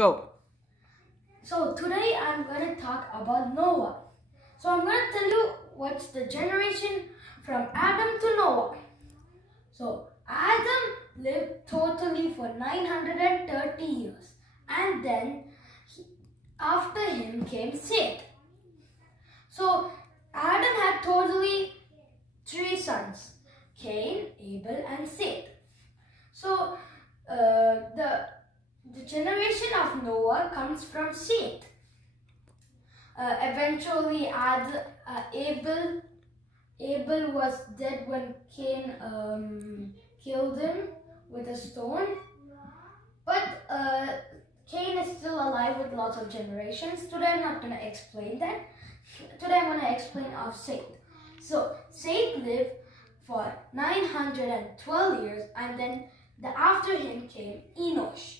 Go. So today I'm going to talk about Noah. So I'm going to tell you what's the generation from Adam to Noah. So Adam lived totally for 930 years, and then after him came Seth. So Adam had totally 3 sons, Cain, Abel and Seth. So the generation of Noah comes from Seth. Eventually Abel was dead when Cain killed him with a stone. But Cain is still alive with lots of generations. Today I'm not going to explain that. Today I'm going to explain of Seth. So Seth lived for 912 years, and then after him came Enosh.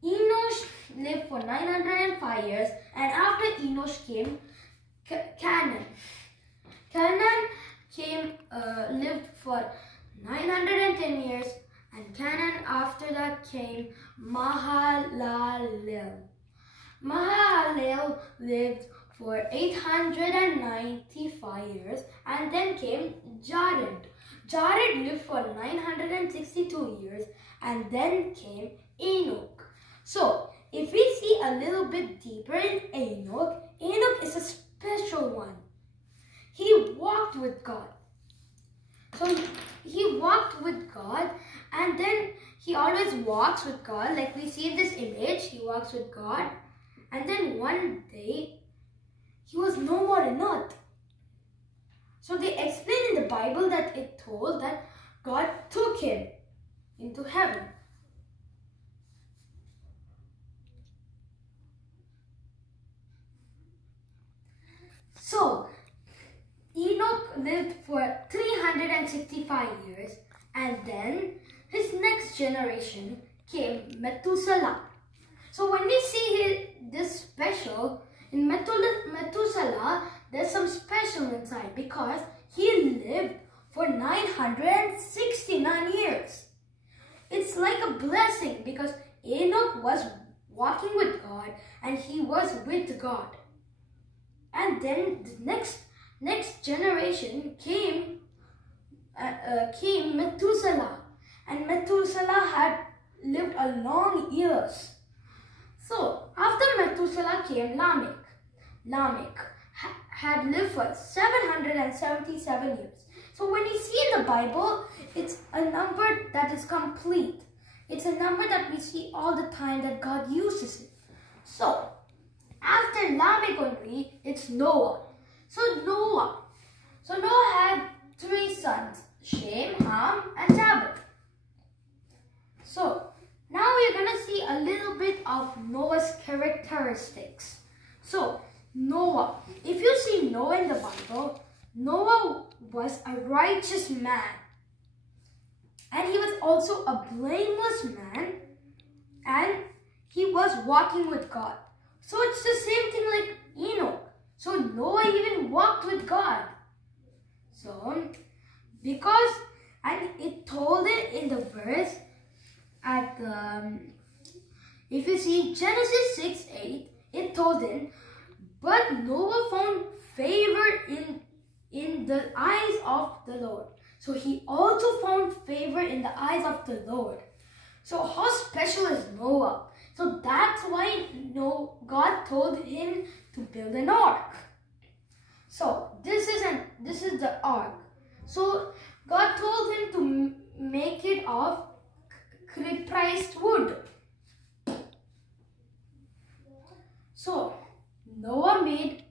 Enosh lived for 905 years, and after Enosh came Canaan. Canaan lived for 910 years, and Canaan after that came Mahalalel. Mahalalel lived for 895 years, and then came Jared. Jared lived for 962 years, and then came Enoch. So, if we see a little bit deeper in Enoch, Enoch is a special one. He walked with God. So, he walked with God, and then he always walks with God. Like we see in this image, he walks with God. And then one day, he was no more in earth. So, they explain in the Bible that it told that God took him into heaven. So, Enoch lived for 365 years, and then his next generation came Methuselah. So when we see this special, in Methuselah, there's some special inside because he lived for 969 years. It's like a blessing because Enoch was walking with God and he was with God. And then the next generation came Methuselah, and Methuselah had lived a long years. So after Methuselah came Lamech. Lamech had lived for 777 years. So when we see in the Bible, it's a number that is complete. It's a number that we see all the time that God uses it. So after Lamech only, it's Noah. So Noah had 3 sons, Shem, Ham and Japheth. So now we're going to see a little bit of Noah's characteristics. So Noah, if you see Noah in the Bible, Noah was a righteous man. And he was also a blameless man, and he was walking with God. So it's the same thing like Enoch. So Noah even walked with God. So and it told it in the verse at if you see Genesis 6:8, it told him, but Noah found favor in the eyes of the Lord. So he also found favor in the eyes of the Lord. So how special is Noah? So that's why God told him to build an ark. So this is the ark. So God told him to make it of cypress wood. So Noah made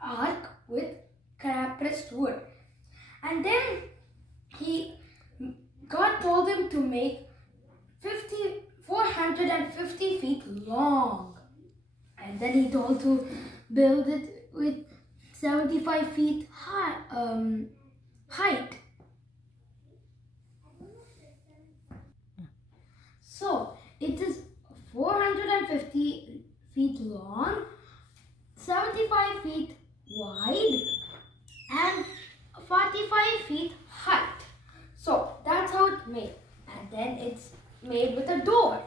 ark with cypress wood, and then God told him to make 450 feet long, and then he told to build it with 75 feet height. So it is 450 feet long, 75 feet wide and 45 feet height. So that's how it's made. And then it's made with a door.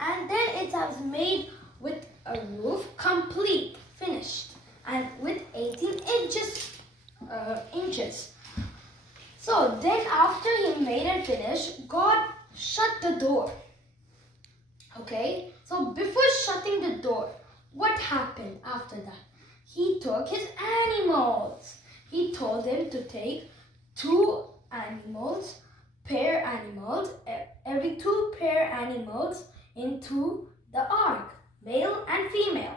And then it was made with a roof, complete, finished, and with 18 inches. So then after he made it finished, God shut the door. Okay, so before shutting the door, what happened after that? He took his animals. He told him to take pair animals, every 2 pair animals into the ark, male and female.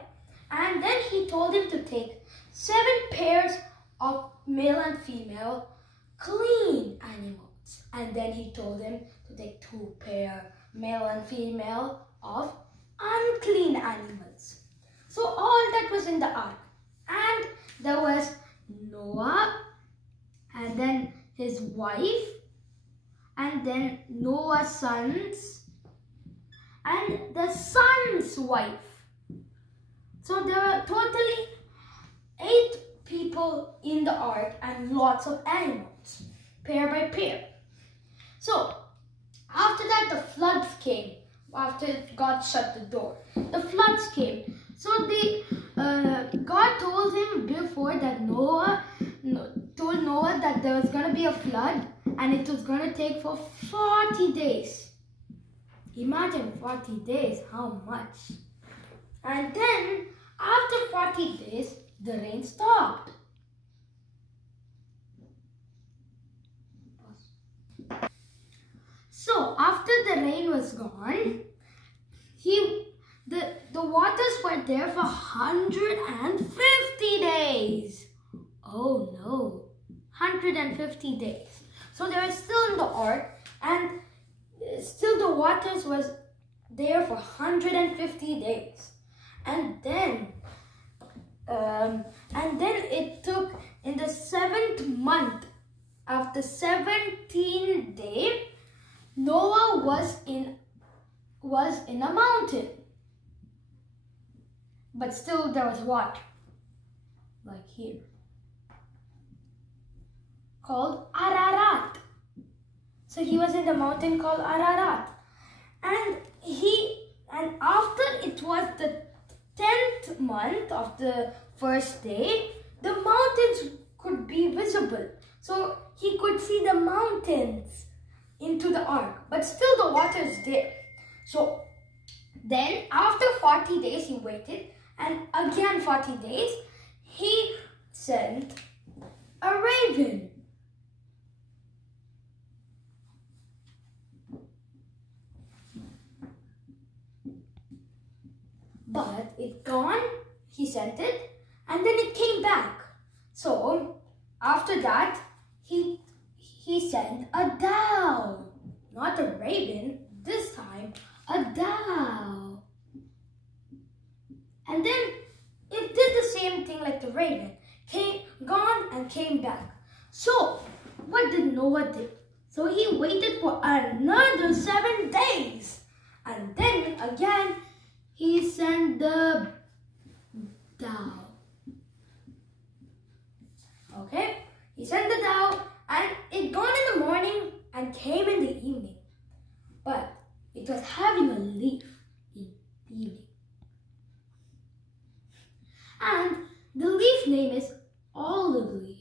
And then he told him to take 7 pairs of male and female clean animals. And then he told him to take 2 pair male and female of unclean animals. So all that was in the ark. And there was Noah, and then his wife, and then Noah's sons, and the son's wife. So there were totally 8 people in the ark and lots of animals, pair by pair. So after that the floods came. After God shut the door, the floods came. So God told him before that told Noah that there was going to be a flood and it was going to take for 40 days. Imagine 40 days, how much? And then after 40 days, the rain stopped. So after the rain was gone, the waters were there for 150 days. Oh no, 150 days. So they were still in the ark, and still the waters was there for 150 days. And then it took in the 7th month of the 17th day, Noah was in a mountain. But still there was water, like here, called Ararat. So he was in the mountain called Ararat. And after it was the 10th month of the first day, the mountains could be visible. So he could see the mountains into the ark, but still the water is there. So then after 40 days he waited, and again 40 days he sent a raven. But it gone, he sent it, and then it came back. So after that he sent a dove, not a raven, this time a dove. And then it did the same thing like the raven, gone and came back. So what did Noah do? So he waited for another 7 days, and then again he sent the dove. Okay, he sent the dove, and it gone in the morning and came in the evening. But it was having a leaf in the evening. And the leaf name is olive leaf.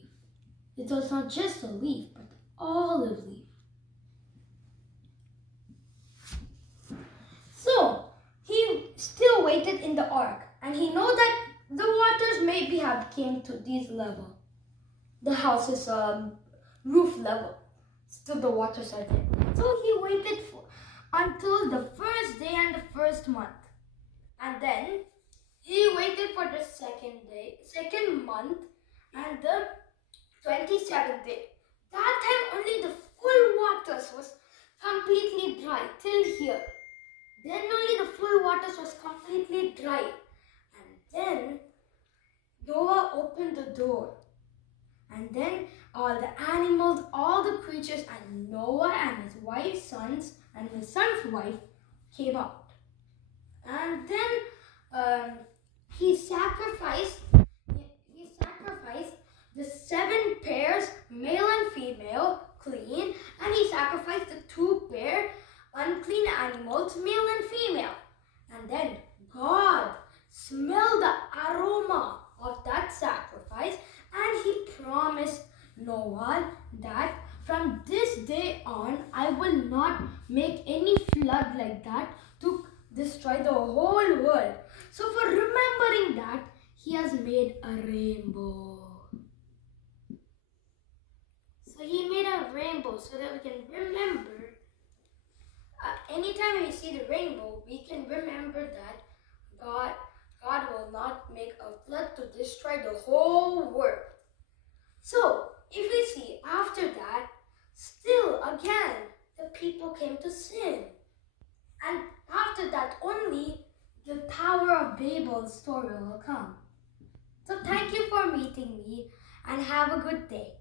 It was not just a leaf, but olive leaf. So he still waited in the ark, and he know that the waters maybe have came to this level. The house's roof level. Still the waters are there. So he waited until the first day and the first month. And then he waited for the second month and the 27th day. That time only the full waters was completely dry till here. Then only the full waters was completely dry. And then Noah opened the door. And then all the animals, all the creatures, and Noah and his wife's sons and his son's wife came out. And then he sacrificed the 7 pairs, male and female, clean, and he sacrificed the 2 pair unclean animals, male and female. like that to destroy the whole world. So for remembering that, he has made a rainbow. So he made a rainbow so that we can remember. Anytime we see the rainbow, we can remember that God will not make a flood to destroy the whole world. So if we see after that, still again, the people came to sin. And after that, only the Tower of Babel's story will come. So thank you for meeting me and have a good day.